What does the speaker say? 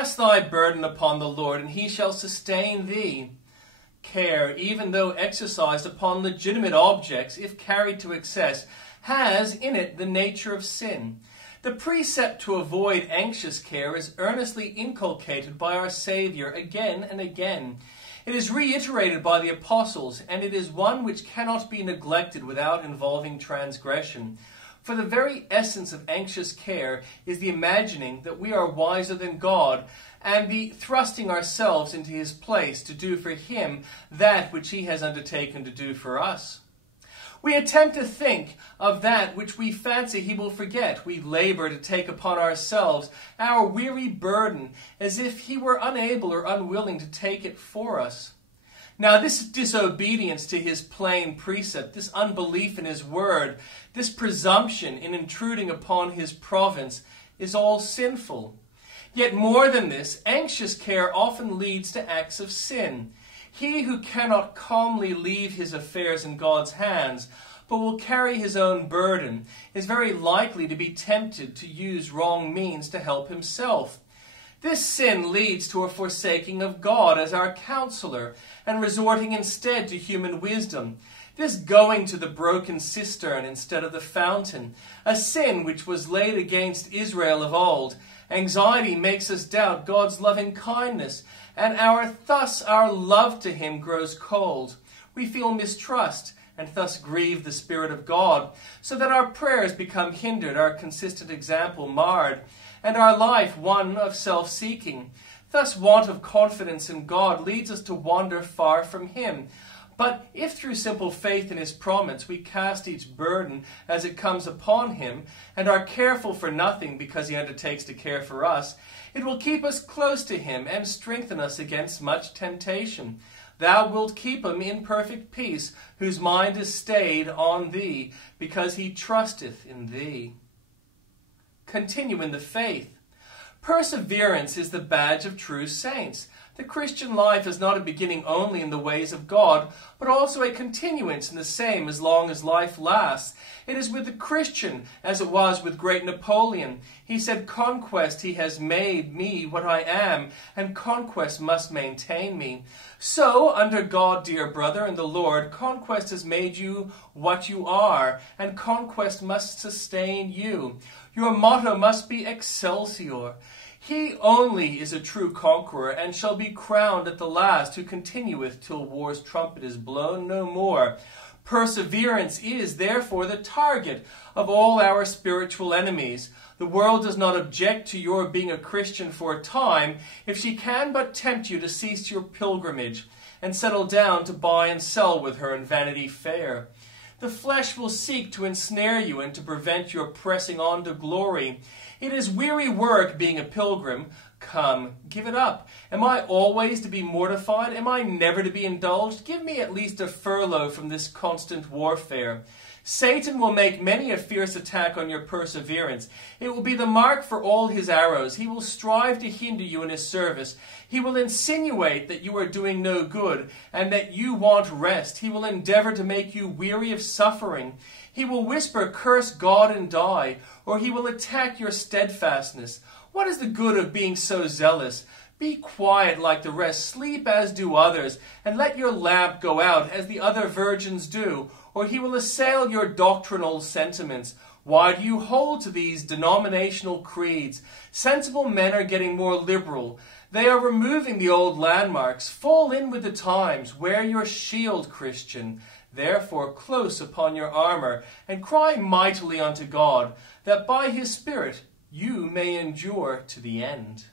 Cast thy burden upon the Lord, and he shall sustain thee. Care, even though exercised upon legitimate objects, if carried to excess, has in it the nature of sin. The precept to avoid anxious care is earnestly inculcated by our Saviour again and again. It is reiterated by the apostles, and it is one which cannot be neglected without involving transgression. For the very essence of anxious care is the imagining that we are wiser than God, and the thrusting ourselves into his place to do for him that which he has undertaken to do for us. We attempt to think of that which we fancy he will forget. We labor to take upon ourselves our weary burden as if he were unable or unwilling to take it for us. Now, this disobedience to his plain precept, this unbelief in his word, this presumption in intruding upon his province is all sinful. Yet more than this, anxious care often leads to acts of sin. He who cannot calmly leave his affairs in God's hands, but will carry his own burden, is very likely to be tempted to use wrong means to help himself. This sin leads to a forsaking of God as our counselor, and resorting instead to human wisdom. This going to the broken cistern instead of the fountain, a sin which was laid against Israel of old. Anxiety makes us doubt God's loving kindness, and thus our love to him grows cold. We feel mistrust, and thus grieve the Spirit of God, so that our prayers become hindered, our consistent example marred, and our life one of self-seeking. Thus want of confidence in God leads us to wander far from him. But if through simple faith in his promise we cast each burden as it comes upon him, and are careful for nothing because he undertakes to care for us, it will keep us close to him and strengthen us against much temptation. Thou wilt keep him in perfect peace, whose mind is stayed on thee, because he trusteth in thee. Continue in the faith. Perseverance is the badge of true saints. The Christian life is not a beginning only in the ways of God, but also a continuance in the same as long as life lasts. It is with the Christian as it was with great Napoleon. He said, "Conquest he has made me what I am, and conquest must maintain me." So, under God, dear brother, and the Lord, conquest has made you what you are, and conquest must sustain you. Your motto must be Excelsior. He only is a true conqueror, and shall be crowned at the last, who continueth till war's trumpet is blown no more. Perseverance is, therefore, the target of all our spiritual enemies. The world does not object to your being a Christian for a time, if she can but tempt you to cease your pilgrimage, and settle down to buy and sell with her in Vanity Fair. The flesh will seek to ensnare you and to prevent your pressing on to glory. It is weary work being a pilgrim. Come, give it up. Am I always to be mortified? Am I never to be indulged? Give me at least a furlough from this constant warfare. Satan will make many a fierce attack on your perseverance. It will be the mark for all his arrows. He will strive to hinder you in his service. He will insinuate that you are doing no good and that you want rest. He will endeavor to make you weary of suffering. He will whisper, "Curse God and die," or he will attack your steadfastness. What is the good of being so zealous? Be quiet like the rest, sleep as do others, and let your lamp go out as the other virgins do, or he will assail your doctrinal sentiments. Why do you hold to these denominational creeds? Sensible men are getting more liberal. They are removing the old landmarks. Fall in with the times. Wear your shield, Christian. Therefore close upon your armor, and cry mightily unto God, that by his Spirit you may endure to the end.